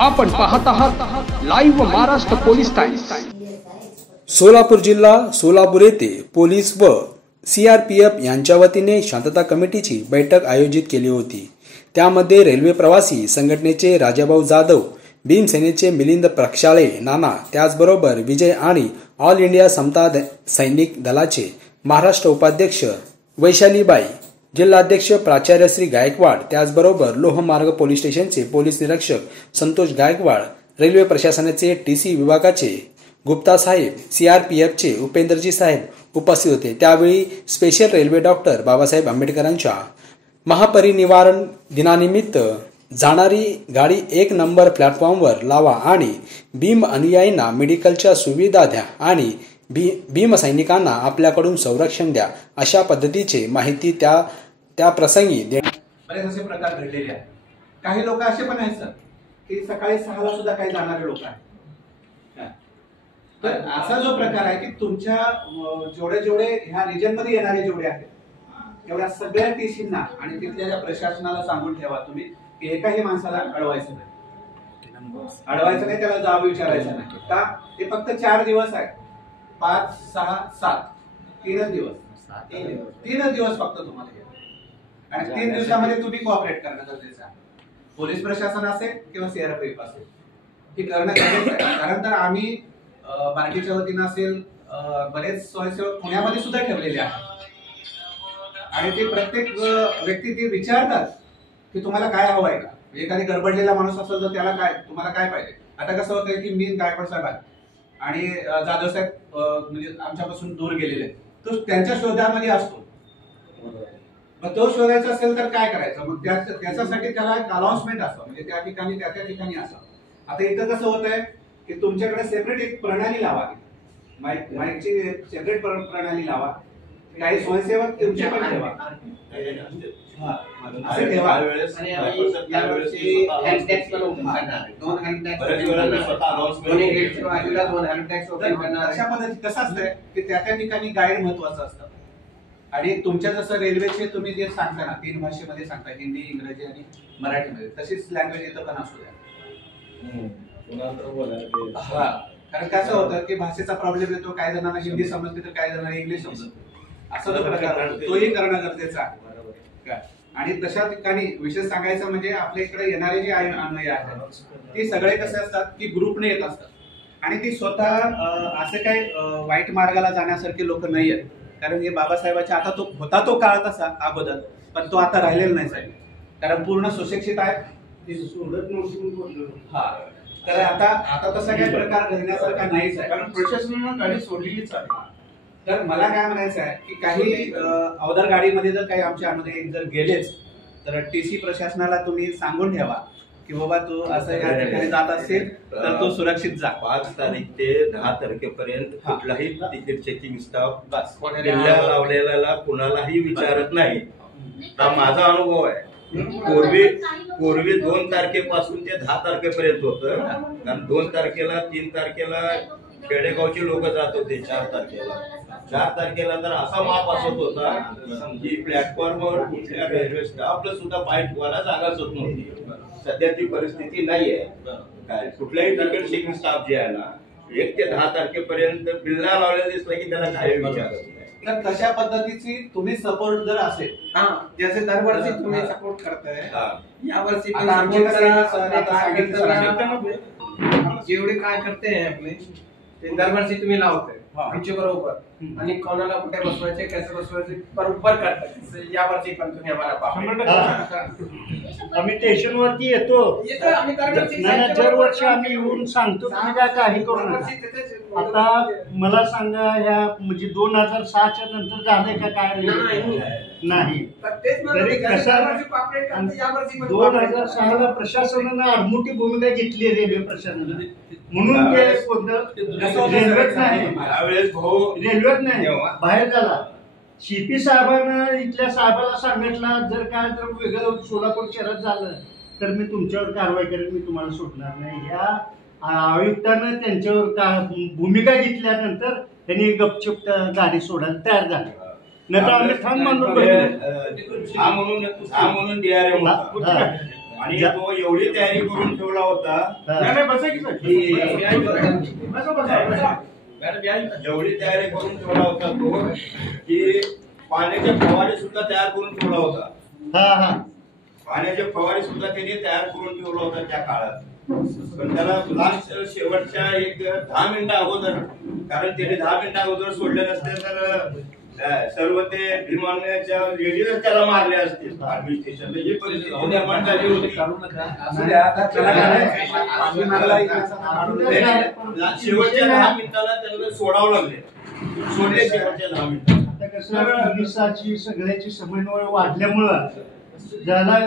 आपण पाहत आहात live Maharashtra police times. Solapur जिल्हा सोलापूर येथे पोलीस व CRPF यांच्या वतीने शांतता कमिटीची बैठक आयोजित केली होती। त्यामध्ये रेल्वे प्रवासी संघटनेचे राजाभाऊ जाधव, भीमसेनेचे मिलिंद प्रक्षाळे नाना, त्याचबरोबर विजय आणि ऑल इंडिया समता सैनिक दलाचे महाराष्ट्र उपाध्यक्ष वैशालीबाई, जिल्हाध्यक्ष प्राचार्य श्री गायकवाड, त्याचबरोबर लोहमार्ग पोलीस स्टेशनचे पोलीस निरीक्षक संतोष गायकवाड, रेल्वे प्रशासनाचे TC विभागाचे गुप्ता साहेब, CRPFचे उपेंद्रजी साहेब उपस्थित होते। त्यावेळी स्पेशल रेल्वे डॉक्टर बाबासाहेब आंबेडकरांच्या महापरिनिर्वाण दिनानिमित्त जाणारी गाडी 1 नंबर प्लॅटफॉर्मवर लावा आणि भीम अनुयायींना मेडिकलच्या सुविधा द्या आणि भीम सैनिकांना आपल्याकडून संरक्षण द्या, अशा पद्धतीची माहिती त्या प्रसंगी बरेच असे प्रकार घडलेले आहेत। काही लोक असे पण आहेत सर की सकाळी 6 ला सुद्धा काही जाणारे लोक आहेत। तर असा जो प्रकार आहे की तुमच्या जेवढे ह्या रिजन मध्ये येणारे जेवढे आहेत तेवढ्या सगळ्या TCंना आणि तिथल्या प्रशासनाला सांगून ठेवा तुम्ही की एकाही माणसाला अडवायचं नाही, त्याला जाब विचारायचं नाही का। ते फक्त 4 दिवस आहे, 5, 6, 7 3 दिवस फक्त तुम्हाला, आणि 3 दिवसामध्ये तुम्ही कोऑपरेट करणं गरजेचं आहे। पोलीस प्रशासन असेल किंवा CRPF असेल, हे करणं गरजेचं आहे। कारण तर आम्ही बार्टीच्या वतीनं असेल बरेच स्वयंसेवक पुण्यामध्ये सुद्धा ठेवलेले आहेत आणि ते प्रत्येक व्यक्ती ते विचारतात की तुम्हाला काय हवं आहे का। एखादी गडबडलेला माणूस असेल तर त्याला काय, तुम्हाला काय पाहिजे। आता कसं होतंय की मी गायकवाड साहेब आहे आणि जाधव साहेब म्हणजे आमच्यापासून दूर गेलेले, तो त्यांच्या शोधामध्ये असतो, मग तो शोधायचा असेल तर काय करायचं, मग त्याच्यासाठी त्याला एक अनाउन्समेंट असतं, म्हणजे त्या ठिकाणी त्या ठिकाणी असतं। आता इथं कसं होतंय की तुमच्याकडे सेपरेट एक प्रणाली लावा, माईकची सेपरेट प्रणाली लावा, काही स्वयंसेवक तुमचे पण ठेवा, असे ठेवा। अशा पद्धतीत कसं असतंय की त्या ठिकाणी गाईड महत्वाचं असतं आणि तुमच्या जसं रेल्वेचे तुम्ही जे सांगता ना 3 भाषेमध्ये सांगता, हिंदी, इंग्रजी आणि मराठीमध्ये, तशीच लँग्वेज इथं पण असू द्या। हा, कारण कसं होतं की भाषेचा प्रॉब्लेम येतो, काही जणांना हिंदी समजते तर काही जणांना इंग्लिश समजते, असं जो प्रकार तोही करणं गरजेचं आहे। आणि तशा ठिकाणी विशेष सांगायचं म्हणजे आपल्या इकडे येणारे जे अनुयायी आहेत ते सगळे कसे असतात की ग्रुपने येत असतात आणि ती स्वतः असे काही वाईट मार्गाला जाण्यासारखे लोक नाही आहेत। कारण हे बाबासाहेबांच्या आता तो होता तो काळ तसा अगोदर, पण तो आता राहिलेला नाही साहेब, कारण पूर्ण सुशिक्षित आहे। हा, तर आता तसा काही प्रकार घडण्यासारखा नाहीच आहे, कारण प्रशासनानं गाडी सोडलेलीच आहे। तर मला काय म्हणायचं आहे की काही अवधार गाडीमध्ये जर काही आमच्या अनुयायी जर गेलेच तर TC प्रशासनाला तुम्ही सांगून ठेवा की बाबा तू असं या ठिकाणी जात असेल तर तू सुरक्षित जा। 5 तारीख ते 10 तारखेपर्यंत कुठलाही तिकीट चेकिंग स्टाफ किल्ल्या लावलेला कुणालाही विचारत नाही। हा माझा अनुभव आहे। पूर्वी 2 तारखेपासून ते 10 तारखेपर्यंत होतं, कारण 2 तारखेला 3 तारखेला खेडेगावचे लोक जात होते, 4 तारखेला तर असा माप असत होता की प्लॅटफॉर्मवर कुठल्या रेल्वे स्टाफला सुद्धा पाय ठेवायला जागाच होत नव्हती। सध्या ती परिस्थिती नाहीये। काय कुठल्याही तिकीट चेकिंग स्टाफ जे आहे ना 1 ते 10 तारखेपर्यंत बिल्ला लावलेला दिसला की त्याला काय विचारत नाही। तर तशा पद्धतीची तुम्ही सपोर्ट जर असेल, जसे दरवर्षी तुम्ही सपोर्ट करताय, यावर्षी जेवढे काय करते आपले ते दरवर्षी तुम्ही लावताय आमच्या बरोबर, आणि कोणाला कुठे बसवायचे कसं बसवायचे बरोबर करतात। यावर्षी पण तुम्ही आम्हाला पाहा, आम्ही स्टेशनवरती येतो, आम्ही दरवर्षी आम्ही येऊन सांगतो तुम्ही काय काही करू नका। आता मला सांगा, ह्या म्हणजे 2006च्या नंतर झालंय का काय? नाही। तरी कसं 2006ला प्रशासनानं आडमुठी भूमिका घेतली रेल्वे प्रशासनाने, म्हणून ते रेल्वेत नाही बाहेर झाला। CP साहेबांना इथल्या साहेबाला सांगितलं जर काय तर वेगळं सोलापूर शहरात झालं तर मी तुमच्यावर कारवाई करेन, मी तुम्हाला सोडणार नाही। या आयुक्तानं त्यांच्यावर भूमिका घेतल्यानंतर त्यांनी गपचूप गाडी सोडायला तयार झाले, नाही तर आम्ही ठाम मानून म्हणून DRM आणि तो एवढी तयारी करून ठेवला होता एवढी तयारी करून ठेवला होता तो की पाण्याचे फवारे सुद्धा तयार करून ठेवला होता. पाण्याचे फवारे सुद्धा त्यांनी तयार करून ठेवला होता त्या काळात. पण त्याला लास्ट शेवटच्या एक 10 मिनिटं अगोदर, कारण त्याने 10 मिनिटं अगोदर सोडले नसते तर सर्व ते भीमाच्या लेडीज त्याला मारले असतील. आर्मी स्टेशनला जी परिस्थिती निर्माण झाली होती. शेवटच्या 10 मिनिटाला त्यांना सोडावं लागले. सोडले शेवटच्या 10 मिनिटाला. आता कसं पोलिसाची सगळ्याची समन्वय वाढल्यामुळं ज्याला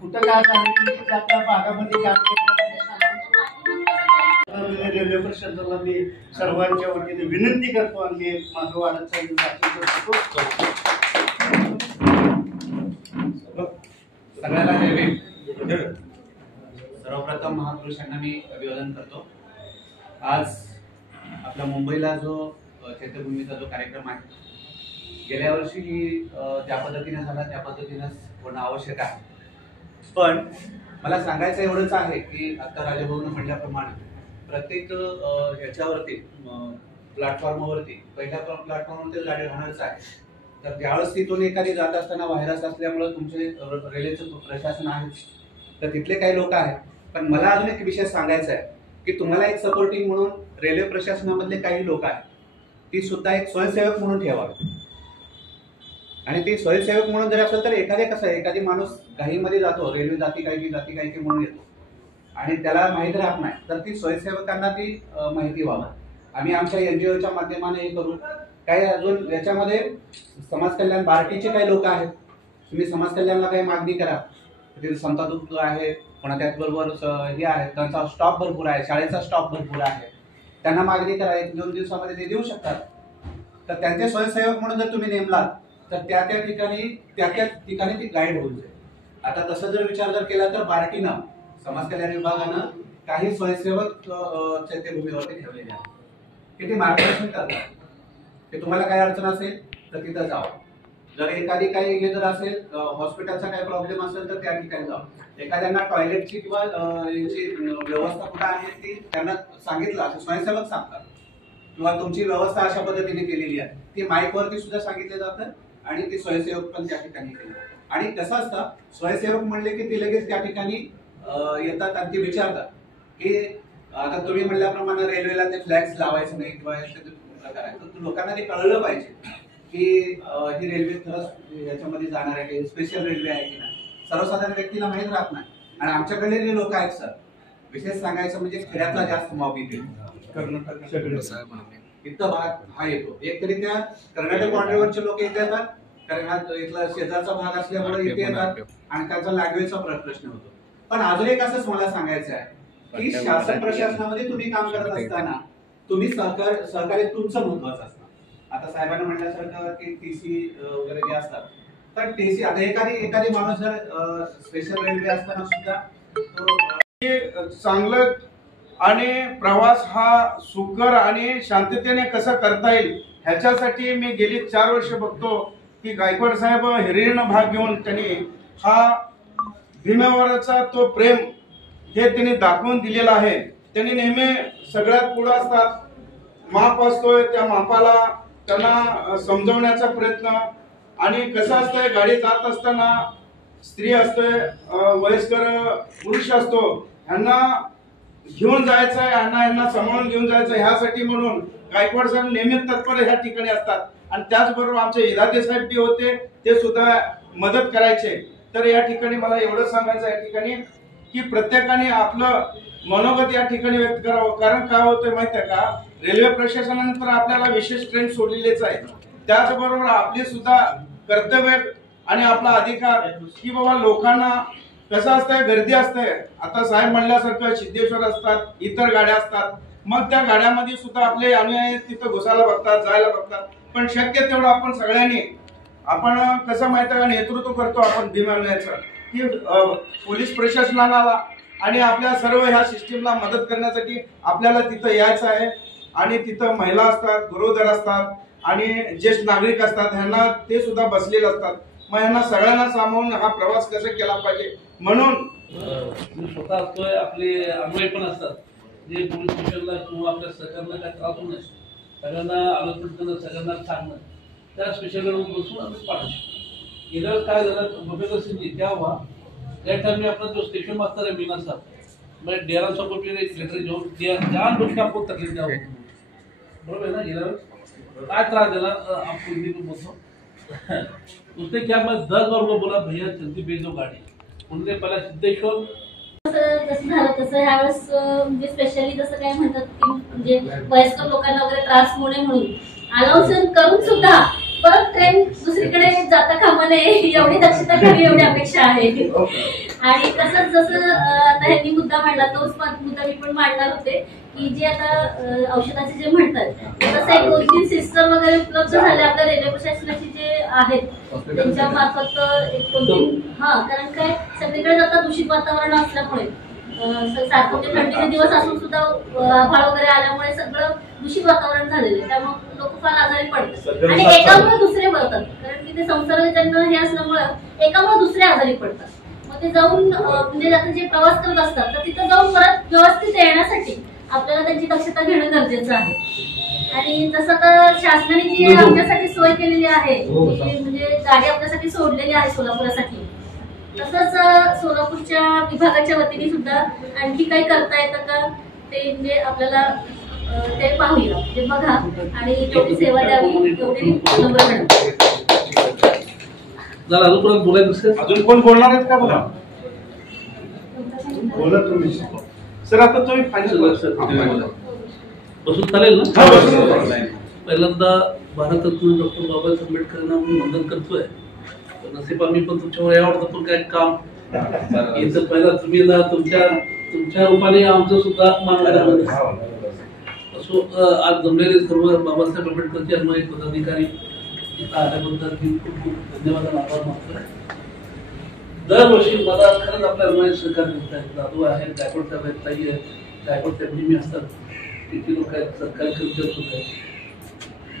कुठं काय झालं त्या त्या भागामध्ये रेल्वे प्रशासनाला मी सर्वांच्या वतीने विनंती करतो आणि मागं वाढत सगळ्याला सर्वप्रथम महापुरुषांना मी अभिवादन करतो. आज आपल्या मुंबईला जो चैत्यभूमीचा जो कार्यक्रम आहे, गेल्या वर्षी ज्या पद्धतीने झाला त्या पद्धतीनेच होणं आवश्यक आहे. पण मला सांगायचं एवढंच आहे की आता राजाभाऊनं म्हटल्याप्रमाणे प्रत्येक ह्याच्यावरती प्लॅटफॉर्मवरती पहिल्या प्लॅटफॉर्मवरती गाडी राहणारच आहे. तर ज्यावेळेस तिथून एखादी जात असताना व्हायरस असल्यामुळे तुमचे रेल्वेचं प्रशासन आहेच, तर तिथले काही लोक आहेत. पण मला अजून एक विषय सांगायचा आहे की तुम्हाला एक सपोर्टिंग म्हणून रेल्वे प्रशासनामधले काही लोक आहेत, ती सुद्धा एक स्वयंसेवक म्हणून ठेवावी. आणि ती स्वयंसेवक म्हणून जर असेल तर एखादी माणूस घाईमध्ये जातो, रेल्वे जाती काय की म्हणून येतो आणि त्याला माहिती राहत नाही, तर ती स्वयंसेवकांना ती माहिती व्हावं. आम्ही आमच्या NGOच्या माध्यमाने हे करू. काही अजून याच्यामध्ये समाज कल्याण बार्टीचे काही लोक आहेत, तुम्ही समाज कल्याणला काही मागणी करा. तिथे संतादूत आहे, पुन्हा त्याचबरोबर हे आहे, त्यांचा स्टॉप भरपूर आहे, शाळेचा स्टॉप भरपूर आहे, त्यांना मागणी करा. 1-2 दिवसामध्ये ते देऊ शकतात. तर त्यांचे स्वयंसेवक म्हणून जर तुम्ही नेमलात तर त्या ठिकाणी ती गाईड होऊन जाईल. आता तसं जर विचार जर केला तर बार्टीनं समाज कल्याण विभागानं काही स्वयंसेवक चैत्यभूमीवरती ठेवलेले आहेत की ते मार्गदर्शन करतात की तुम्हाला काय अडचण असेल तर तिथं जावं. जर एखादी काही हे जर असेल, हॉस्पिटलचा काही प्रॉब्लेम असेल तर त्या ठिकाणी जावं. एखाद्यांना टॉयलेटची किंवा याची व्यवस्था कुठं आहे ती त्यांना सांगितलं, असं स्वयंसेवक सांगतात. किंवा तुमची व्यवस्था अशा पद्धतीने केलेली आहे ती माईकवरती सुद्धा सांगितलं जातं आणि ती स्वयंसेवक पण त्या ठिकाणी केली. आणि कसं असतं, स्वयंसेवक म्हणले की ते लगेच त्या ठिकाणी येतात आणि ते विचारतात की आता तुम्ही म्हणल्याप्रमाणे रेल्वेला ते फ्लॅग्स लावायचं नाही किंवा प्रकार आहे, तर लोकांना ते कळलं पाहिजे की ही रेल्वे खरंच याच्यामध्ये जाणार आहे की स्पेशल रेल्वे आहे की नाही. सर्वसाधारण व्यक्तीला माहीत राहत नाही. आणि आमच्याकडे जे लोक आहेत सर, विशेष सांगायचं म्हणजे खेड्यातला जास्त मॉब इथे इथं भाग हा येतो. एक तरी त्या कर्नाटक बॉर्डरवरचे लोक इथे येतात, कारण हा इथला शेजारचा भाग असल्यामुळे इथे येतात आणि त्यांचा लँग्वेजचा प्रश्न होतो. पण अजून एक असंच मला सांगायचं आहे की शासन प्रशासनामध्ये तुम्ही काम करत असताना तुम्ही सहकार्य तुमचं महत्वाचं असतं. आता साहेबांना म्हटल्यासारखं की TC वगैरे जे असतात, तर TC आता एखादी माणूस जर स्पेशल रेल्वे असताना सुद्धा चांगलं आणि प्रवास हा सुकर आणि शांततेने कसा करता येईल ह्याच्यासाठी मी गेली 4 वर्ष बघतो की गायकवाड साहेब हिरिरीनं भाग घेऊन त्यांनी हा भीमेवरचा तो प्रेम हे त्यांनी दाखवून दिलेला आहे. त्यांनी नेहमी सगळ्यात पुढे असतात, माप असतोय त्या मापाला त्यांना समजवण्याचा प्रयत्न. आणि कसं असतंय, गाडी जात असताना स्त्री असतोय, वयस्कर पुरुष असतो, ह्यांना घेऊन जायचं आहे, ह्यांना सांभाळून घेऊन जायचं, ह्यासाठी म्हणून गायकवाड साहेब नेहमी तत्पर ह्या ठिकाणी असतात. आणि त्याचबरोबर आमचे इरादे साहेब जे होते ते सुद्धा मदत करायचे. तर या ठिकाणी मला एवढं सांगायचं या ठिकाणी की प्रत्येकाने आपलं मनोगत या ठिकाणी व्यक्त करावं. कारण काय होतंय माहिती आहे का, रेल्वे प्रशासनानंतर आपल्याला विशेष ट्रेन सोडलेलेच आहे. त्याचबरोबर आपले सुद्धा कर्तव्य आणि आपला अधिकार की बाबा लोकांना कसं असतंय, गर्दी असते. आता साहेब म्हणल्यासारखं सिद्धेश्वर असतात, इतर गाड्या असतात, मग त्या गाड्यामध्ये सुद्धा आपले अनुयायी तिथं घुसायला बघतात, जायला बघतात. पण शक्य तेवढं आपण सगळ्यांनी आपण कसं माहिती का नेतृत्व करतो आपण भीमालयाचं की पोलीस प्रशासनाला आणि आपल्या सर्व ह्या सिस्टीमला मदत करण्यासाठी आपल्याला तिथं यायचं आहे. आणि तिथं महिला असतात, गरोदर असतात आणि ज्येष्ठ नागरिक असतात, ह्यांना ते सुद्धा बसलेले असतात. मग ह्यांना सगळ्यांना सामावून हा प्रवास कसा केला पाहिजे म्हणून मी स्वतः असतोय, आपले अन्वय पण असतात जे पोलीस स्टेशनला किंवा आपल्या सरकारला काय त्रास होऊ नये, सगळ्यांना अलर्टमेंट करणं, सगळ्यांना सांगणं, त्या स्पेशल बसून आम्ही पाठवतो. गेल्या काय झालं भूपेंद्र सिंह तेव्हा त्या टाइम अपना जो स्टेशन मास्टर है मीना साहब, मैं डेरा साहब को भी एक लेटर जो दिया जान बुझ के आपको तकलीफ दिया बरोबर है ना. गेल्या काय त्रास दिला आपको हिंदी में बोलतो उसने क्या, मैं 10 बार को बोला भैया जल्दी भेज दो गाड़ी. उन्होंने पहला सिद्धेश्वर जसं झालं तसं ह्यावेळेस म्हणजे स्पेशली जसं काय म्हणतात की म्हणजे वयस्कर लोकांना वगैरे त्रास होऊ नये म्हणून अनाउन्समेंट करून सुद्धा परत ट्रेन दुसरीकडे जाता कामा नये एवढी दक्षता घ्यावी एवढी अपेक्षा आहे. आणि तसंच जसं आता ह्यांनी मुद्दा मांडला तोच मुद्दा मी पण मांडणार होते की जे आता औषधाचे जे म्हणतात तसं एक 2-3 सिस्टर वगैरे उपलब्ध झाले आपल्या रेल्वे प्रशासनाचे जे आहेत त्यांच्या मार्फत एक 2-3 कारण काय सगळीकडे आता दूषित वातावरण असल्यामुळे सारखं म्हणजे थंडीचे दिवस असून सुद्धा आभाळ वगैरे आल्यामुळे सगळं दूषित वातावरण झालेलं आहे, त्यामुळे लोक फार आजारी पडतात आणि एकामुळे दुसरे मरतात. कारण की ते संसर्गजन्य हे असल्यामुळे एकामुळे दुसरे आजारी पडतात. मग ते जाऊन म्हणजे आता जे प्रवास करत असतात तर तिथं जाऊन परत व्यवस्थित येण्यासाठी आपल्याला त्यांची दक्षता घेणं गरजेचं आहे. आणि जसं आता शासनाने जी आमच्यासाठी सोय केलेली आहे म्हणजे गाडी आपल्यासाठी सोडलेली आहे सोलापुरासाठी, तसंच सोलापूरच्या विभागाच्या वतीने सुद्धा आणखी काही करता येतं का ते म्हणजे आपल्याला ते पाहूया, म्हणजे बघा आणि तेवढी सेवा द्यावी तेवढी नंबर घडवा. जरा अजून बोलायचं अजून कोण बोलणार आहेत का बघा. बोला तुम्ही सर आता तुम्ही फायनल बसून चालेल ना. हा, बसून. पहिल्यांदा भारतरत्न डॉक्टर बाबासाहेब आंबेडकरांना मी वंदन करतोय. नसीब आम्ही पण तुमच्यावर यावरतं पण काही काम इथं पहिला तुम्ही तुमच्या रूपाने आमचं सुद्धा मान असो. आज जमलेले सर्व बाबासाहेब आंबेडकरचे अन्वय पदाधिकारी इथं आल्याबद्दल मी खूप खूप धन्यवाद आणि आभार मानतोय. दरवर्षी मला खरंच आपल्या अन्वय सहकार मिळत आहेत. दादू आहेत, गायकवाड साहेब आहेत, ताई आहेत, गायकवाड साहेब मी असतात, किती लोक आहेत, सरकारी कर्मचारी सुद्धा आहेत.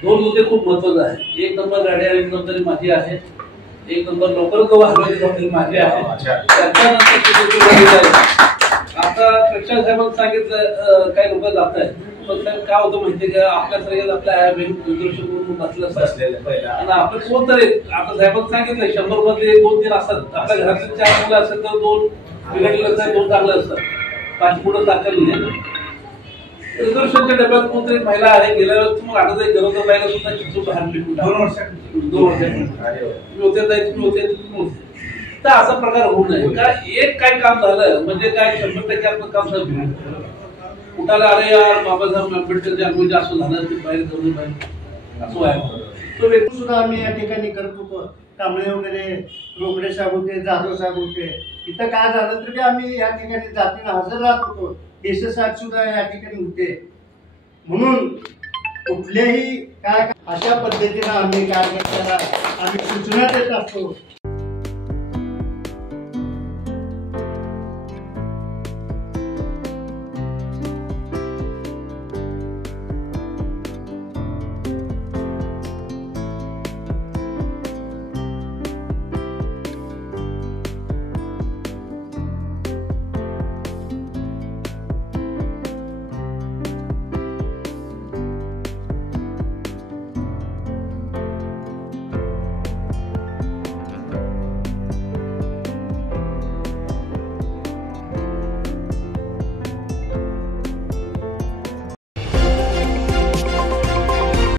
2 मुद्दे खूप महत्वाचे आहेत. 1 नंबर गाडी आणि जबाबदारी माझी आहे. 1 नंबर लवकर वाहनाची जबाबदारी माझी आहे. त्याच्यानंतर आता प्रशांत साहेबांनी सांगितलं काही लोक जात आहेत, पण साहेब काय होतं माहितीये का आपल्या सगळ्यात आपल्या दूरदर्शन करून बसलेलं आणि आपण कोण तरी आता साहेबांनी सांगितलं 100 मध्ये 2-3 असतात. आपल्या घरातले 4 मुलं असेल तर 2 बिघडले असतात, 2 चांगले असतात, 5 पुढे दाखल रिझर्वेशनच्या डब्यात कोणतरी महिला आहे. गेल्या वेळेस तुम्हाला आठवत आहे गरोदर बाईला सुद्धा चिंचू बाहेर निघून 2 वर्षापूर्वी होते तुम्ही होते. तर असा प्रकार होऊ नये का. एक काय काम झालं म्हणजे काय 100% आपलं काम सगळं उठायला आले यार बाबासाहेब आंबेडकरच्या अनुमती असं झालं ते बाहेर जाऊन बाहेर असं आहे. तो व्यक्ती सुद्धा आम्ही या ठिकाणी करत होतो. कांबळे वगैरे रोकडे साहेब होते, जाधव साहेब होते. इथं काय झालं तरी आम्ही या ठिकाणी जातीनं हजर राहत होतो. केसेस साहेब सुद्धा या ठिकाणी होते. म्हणून कुठल्याही काय अशा पद्धतीनं आम्ही कार्यकर्त्याला आम्ही सूचना देत असतो